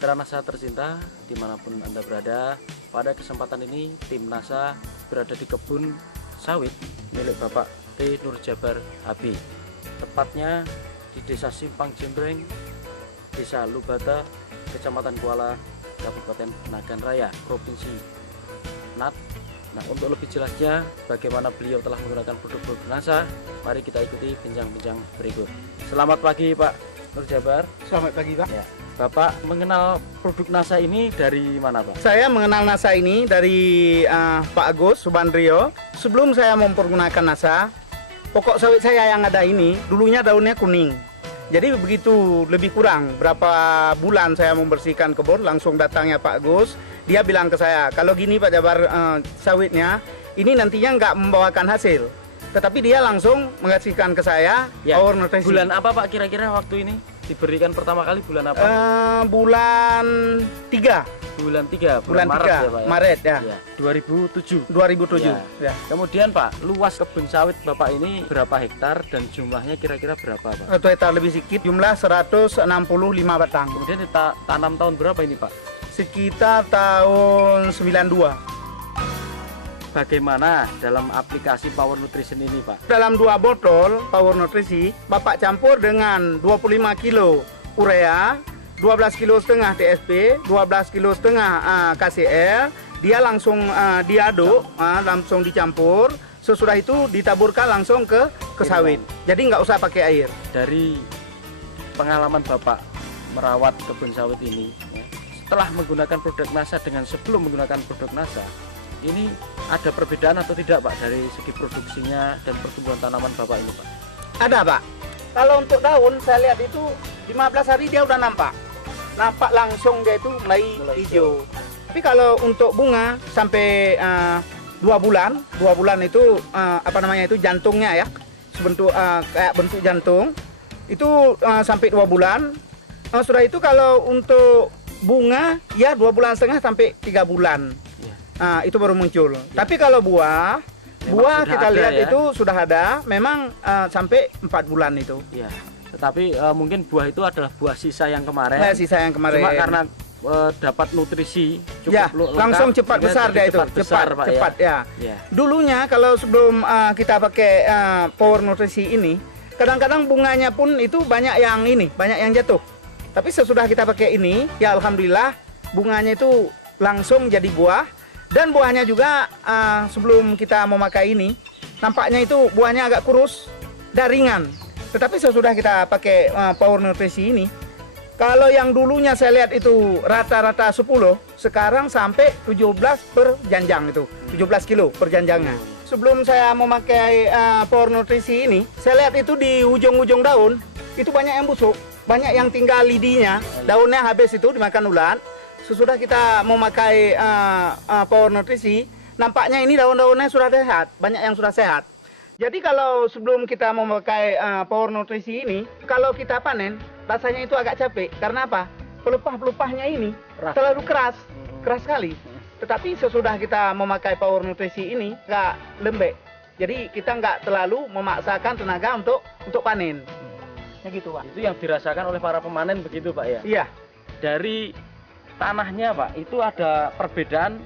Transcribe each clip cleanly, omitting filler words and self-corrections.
Mitra NASA tercinta, dimanapun Anda berada, pada kesempatan ini tim NASA berada di kebun sawit milik Bapak T. Nurjabar AB, tepatnya di Desa Simpang Jembreng, Desa Lubata, Kecamatan Kuala, Kabupaten Nagan Raya, Provinsi NAT. Nah, untuk lebih jelasnya bagaimana beliau telah menggunakan produk-produk NASA, mari kita ikuti bincang-bincang berikut. Selamat pagi Pak Nurjabar. Selamat pagi Pak. Ya, Bapak mengenal produk NASA ini dari mana Pak? Saya mengenal NASA ini dari Pak Agus Subandrio. Sebelum saya mempergunakan NASA, pokok sawit saya yang ada ini dulunya daunnya kuning. Jadi begitu lebih kurang berapa bulan saya membersihkan kebun, langsung datangnya Pak Agus. Dia bilang ke saya, kalau gini Pak Jabar sawitnya, ini nantinya nggak membawakan hasil. Tetapi dia langsung mengasihkan ke saya power nutrisi. Bulan apa Pak kira-kira waktu ini? Diberikan pertama kali bulan apa? Bulan 3. Bulan 3, bulan Maret 3, ya Pak ya? Maret ya. 2007. 2007. Ya. Kemudian Pak, luas kebun sawit Bapak ini berapa hektar dan jumlahnya kira-kira berapa Pak? 1 hektar lebih sedikit, jumlah 165 batang. Kemudian ditanam tahun berapa ini Pak? Sekitar tahun 92. Bagaimana dalam aplikasi Power Nutrition ini Pak? Dalam 2 botol Power Nutrisi, Bapak campur dengan 25 kilo urea, 12,5 kilo TSP, 12,5 kilo KCl. Dia langsung diaduk, langsung dicampur. Sesudah itu ditaburkan langsung ke sawit. Jadi nggak usah pakai air. Dari pengalaman Bapak merawat kebun sawit ini, ya, setelah menggunakan produk NASA dengan sebelum menggunakan produk NASA, ini ada perbedaan atau tidak Pak dari segi produksinya dan pertumbuhan tanaman Bapak ini Pak? Ada Pak. Kalau untuk daun saya lihat itu 15 hari dia udah nampak. Nampak langsung dia itu mulai hijau. Tapi kalau untuk bunga sampai 2 bulan itu itu jantungnya ya, sebentuk kayak bentuk jantung. Itu sampai 2 bulan. Sudah itu kalau untuk bunga ya 2,5 bulan sampai 3 bulan. Itu baru muncul. Tapi kalau buah kita lihat ya, itu sudah ada, memang sampai 4 bulan itu. Ya. Tetapi mungkin buah itu adalah buah sisa yang kemarin. Sisa yang kemarin. Cuma karena dapat nutrisi cukup lengkap, langsung cepat besar dia itu. Cepat ya. Dulunya kalau sebelum kita pakai Power Nutrisi ini, kadang-kadang bunganya pun itu banyak yang jatuh. Tapi sesudah kita pakai ini, ya alhamdulillah bunganya itu langsung jadi buah. Dan buahnya juga sebelum kita memakai ini, nampaknya itu buahnya agak kurus dan ringan. Tetapi sesudah kita pakai Power Nutrisi ini, kalau yang dulunya saya lihat itu rata-rata 10, sekarang sampai 17 per janjang itu, 17 kilo per janjangnya. Sebelum saya memakai Power Nutrisi ini, saya lihat itu di ujung-ujung daun, itu banyak yang busuk, banyak yang tinggal lidinya, daunnya habis itu dimakan ulat. Sesudah kita memakai Power Nutrisi, nampaknya ini daun-daunnya sudah sehat, banyak yang sudah sehat. Jadi kalau sebelum kita memakai Power Nutrisi ini, kalau kita panen, rasanya itu agak capek. Karena apa? Pelepah-pelepahnya ini terlalu keras sekali. Tetapi sesudah kita memakai Power Nutrisi ini, nggak lembek. Jadi kita nggak terlalu memaksakan tenaga untuk panen. Ya gitu Pak. Itu yang dirasakan oleh para pemanen begitu Pak ya? Iya. Dari tanahnya Pak, itu ada perbedaan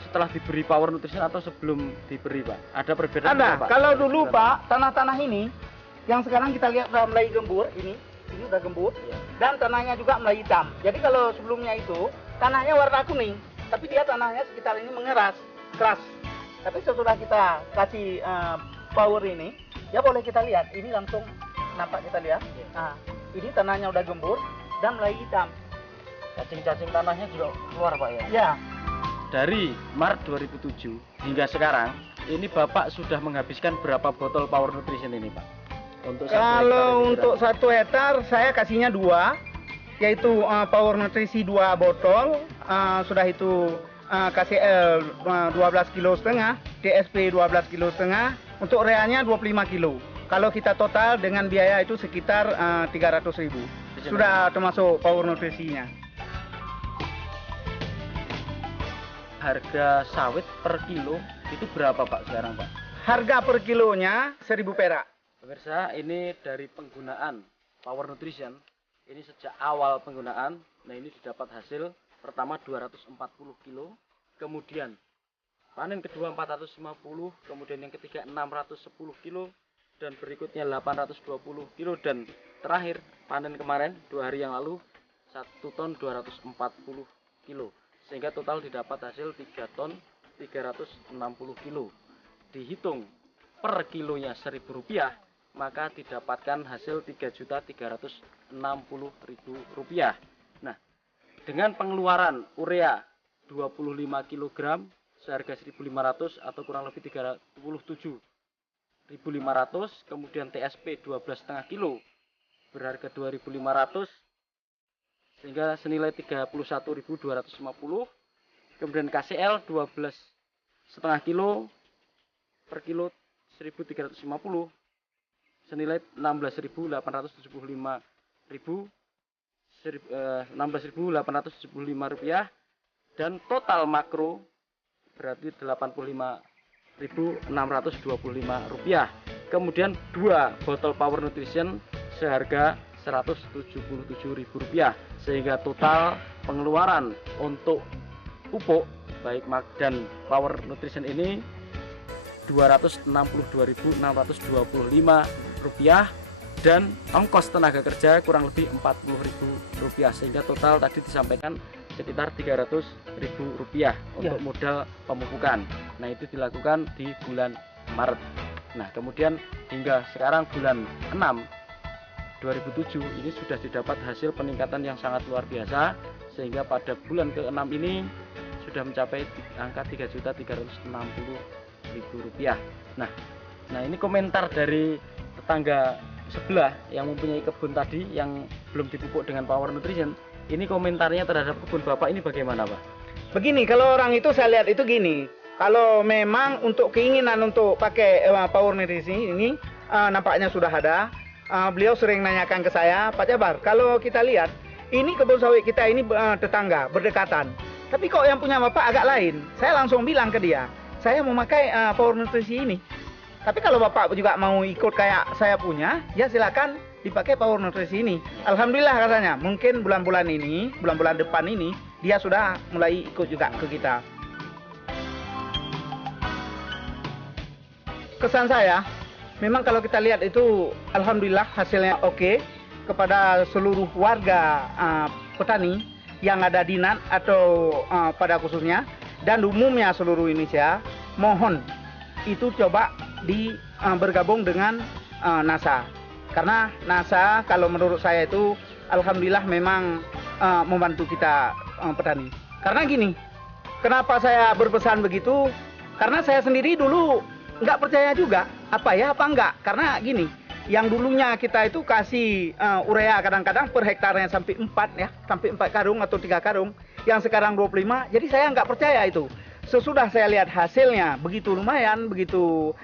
setelah diberi Power Nutrition atau sebelum diberi Pak? Ada perbedaan? Ada. Pak? Kalau dulu Pak, tanah-tanah ini yang sekarang kita lihat sudah mulai gembur, ini sudah gembur, dan tanahnya juga mulai hitam. Jadi kalau sebelumnya itu tanahnya warna kuning, tapi dia tanahnya sekitar ini mengeras, keras. Tapi sesudah kita kasih Power ini, ya boleh kita lihat, ini langsung nampak kita lihat. Nah, ini tanahnya udah gembur dan mulai hitam. Cacing-cacing tanahnya juga keluar Pak ya? Ya. Dari Maret 2007 hingga sekarang, ini Bapak sudah menghabiskan berapa botol Power Nutrition ini Pak? Kalau untuk 1 hektar saya kasihnya 2, yaitu Power Nutrisi 2 botol, sudah itu KCl 12,5 kilo, TSP 12,5 kilo, untuk ureanya 25 kilo. Kalau kita total dengan biaya itu sekitar 300.000. Sudah termasuk Power Nutrisinya. Harga sawit per kilo itu berapa Pak sekarang Pak? Harga per kilonya 1.000 perak. Pemirsa, ini dari penggunaan Power Nutrition, ini sejak awal penggunaan Nah, ini didapat hasil pertama 240 kilo, kemudian panen kedua 450, kemudian yang ketiga 610 kilo, dan berikutnya 820 kilo, dan terakhir panen kemarin 2 hari yang lalu 1 ton 240 kilo, sehingga total didapat hasil 3 ton 360 kilo. Dihitung per kilonya Rp1.000, maka didapatkan hasil Rp3.360.000. Nah, dengan pengeluaran urea 25 kg seharga 1.500 atau kurang lebih 37.500, kemudian TSP 12,5 kilo berharga 2.500 sehingga senilai 31.250, kemudian KCL 12,5 kilo per kilo 1.350 senilai 16.875 rupiah, dan total makro berarti 85.625 rupiah. Kemudian 2 botol Power Nutrition seharga 177.000 rupiah, sehingga total pengeluaran untuk pupuk baik Mag dan Power Nutrition ini 262.625 rupiah, dan ongkos tenaga kerja kurang lebih 40.000 rupiah, sehingga total tadi disampaikan sekitar 300.000 rupiah untuk modal pemupukan. Nah, itu dilakukan di bulan Maret. Nah, kemudian hingga sekarang bulan 6 2007 ini sudah didapat hasil peningkatan yang sangat luar biasa, sehingga pada bulan ke-6 ini sudah mencapai angka 3.360.000 rupiah. Nah, ini komentar dari tetangga sebelah yang mempunyai kebun tadi yang belum dipupuk dengan Power Nutrition. Ini komentarnya terhadap kebun Bapak ini bagaimana, Pak? Begini, kalau orang itu saya lihat itu gini, kalau memang untuk keinginan untuk pakai Power Nutrition ini nampaknya sudah ada. Beliau sering nanyakan ke saya, Pak Jabar, kalau kita lihat ini kebun sawit kita ini tetangga, berdekatan. Tapi kok yang punya Bapak agak lain. Saya langsung bilang ke dia, saya mau pakai Power Nutrition ini. Tapi kalau Bapak juga mau ikut kayak saya punya, ya silakan dipakai Power Nutrition ini. Alhamdulillah katanya, mungkin bulan-bulan ini, bulan-bulan depan ini, dia sudah mulai ikut juga ke kita. Kesan saya, memang kalau kita lihat itu, alhamdulillah hasilnya oke kepada seluruh warga petani yang ada di NAT atau pada khususnya, dan umumnya seluruh Indonesia, mohon itu coba bergabung dengan NASA. Karena NASA kalau menurut saya itu alhamdulillah memang membantu kita petani. Karena gini, kenapa saya berpesan begitu? Karena saya sendiri dulu nggak percaya juga apa enggak. Karena gini, yang dulunya kita itu kasih urea kadang-kadang per hektarnya sampai 4 ya, sampai 4 karung atau 3 karung, yang sekarang 25. Jadi saya nggak percaya itu. Sesudah saya lihat hasilnya begitu lumayan, begitu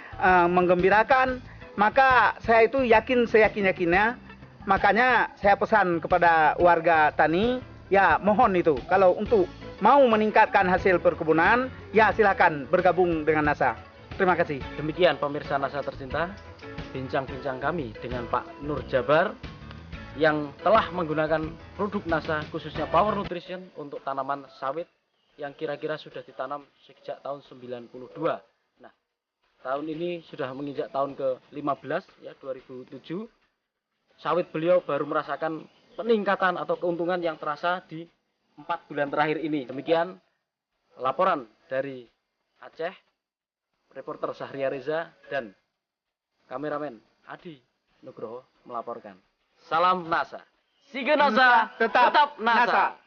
menggembirakan, maka saya itu yakin seyakin-yakinnya. Makanya saya pesan kepada warga tani, ya mohon itu kalau untuk mau meningkatkan hasil perkebunan, ya silakan bergabung dengan NASA. Terima kasih. Demikian pemirsa NASA tercinta, bincang-bincang kami dengan Pak Nur Jabar yang telah menggunakan produk NASA khususnya Power Nutrition untuk tanaman sawit yang kira-kira sudah ditanam sejak tahun 92. Nah, tahun ini sudah menginjak tahun ke-15 ya, 2007. Sawit beliau baru merasakan peningkatan atau keuntungan yang terasa di 4 bulan terakhir ini. Demikian laporan dari Aceh, reporter Sahria Reza dan kameramen Adi Nugroho melaporkan. Salam NASA. Sige NASA, tetap NASA.